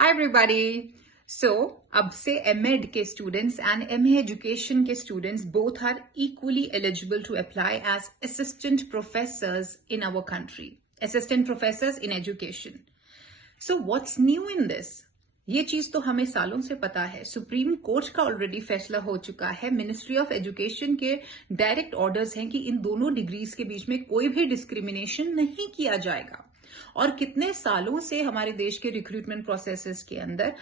Hi everybody. So, अब से MEd के students and MA education के students both are equally eligible to apply as assistant professors in our country. Assistant professors in education. So, what's new in this? ये चीज तो हमें सालों से पता है. सुप्रीम कोर्ट का ऑलरेडी फैसला हो चुका है. मिनिस्ट्री ऑफ एजुकेशन के डायरेक्ट ऑर्डर्स हैं कि इन दोनों डिग्रीज के बीच में कोई भी डिस्क्रिमिनेशन नहीं किया जाएगा. और कितने सालों से हमारे देश के रिक्रूटमेंट प्रोसेसेस के अंदर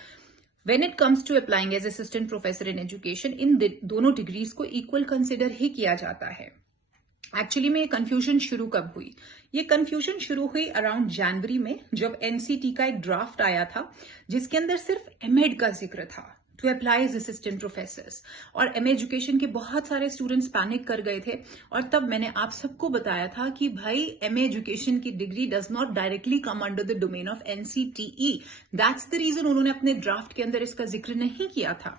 when it comes to applying as assistant professor in education इन दोनों डिग्रीज को इक्वल कंसिडर ही किया जाता है. एक्चुअली में ये कंफ्यूजन शुरू कब हुई? ये कंफ्यूजन शुरू हुई अराउंड जनवरी में, जब एनसीटी का एक ड्राफ्ट आया था जिसके अंदर सिर्फ एमएड का जिक्र था to apply as assistant professors. और एमए एजुकेशन के बहुत सारे स्टूडेंट्स पैनिक कर गए थे. और तब मैंने आप सबको बताया था कि भाई एमए एजुकेशन की degree does not directly come under the domain of NCTE. That's the reason उन्होंने अपने ड्राफ्ट के अंदर इसका जिक्र नहीं किया था.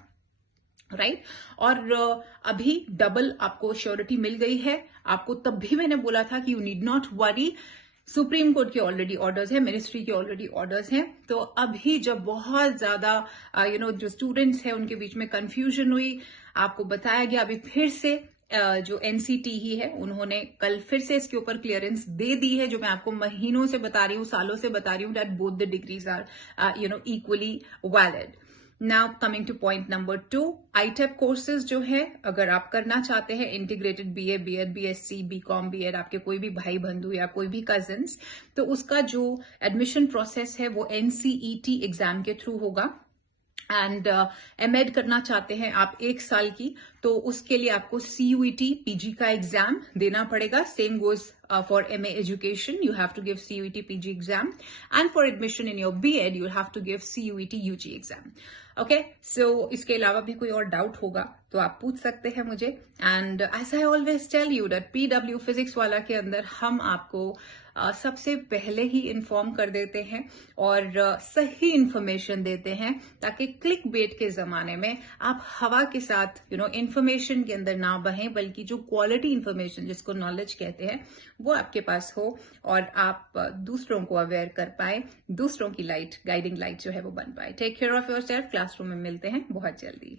राइट और अभी डबल आपको श्योरिटी मिल गई है. आपको तब भी मैंने बोला था कि you need not worry. Supreme court के ऑलरेडी ऑर्डर्स हैं, मिनिस्ट्री के ऑलरेडी ऑर्डर्स हैं. तो अभी जब बहुत ज्यादा जो स्टूडेंट्स हैं उनके बीच में कंफ्यूजन हुई, आपको बताया गया. अभी फिर से जो एनसीटी ही है उन्होंने कल फिर से इसके ऊपर क्लियरेंस दे दी है, जो मैं आपको महीनों से बता रही हूँ, सालों से बता रही हूँ, that both the degrees are equally valid. Now coming to point number 2, ITEP courses जो है, अगर आप करना चाहते हैं integrated BA, BEd, BSc, BCom, BEd, आपके कोई भी भाई बंधु या कोई भी कजिन्स, तो उसका जो एडमिशन प्रोसेस है वो एनसीईटी एग्जाम के थ्रू होगा. एंड एमएड करना चाहते हैं आप 1 साल की, तो उसके लिए आपको सीयूईटी पीजी का एग्जाम देना पड़ेगा. Same goes for MA education, you have to give CUET PG exam. And for admission in your BEd you have to give CUET UG exam. Okay, so इसके अलावा भी कोई और डाउट होगा तो आप पूछ सकते हैं मुझे. And as I always tell you that PW physics वाला के अंदर हम आपको सबसे पहले ही इन्फॉर्म कर देते हैं और सही इंफॉर्मेशन देते हैं, ताकि क्लिक बेट के जमाने में आप हवा के साथ इंफॉर्मेशन के अंदर ना बहें, बल्कि जो क्वालिटी इंफॉर्मेशन जिसको नॉलेज कहते हैं वो आपके पास हो और आप दूसरों को अवेयर कर पाए, दूसरों की लाइट, गाइडिंग लाइट जो है वो बन पाए. Take care of yourself. Classroom में मिलते हैं बहुत जल्दी.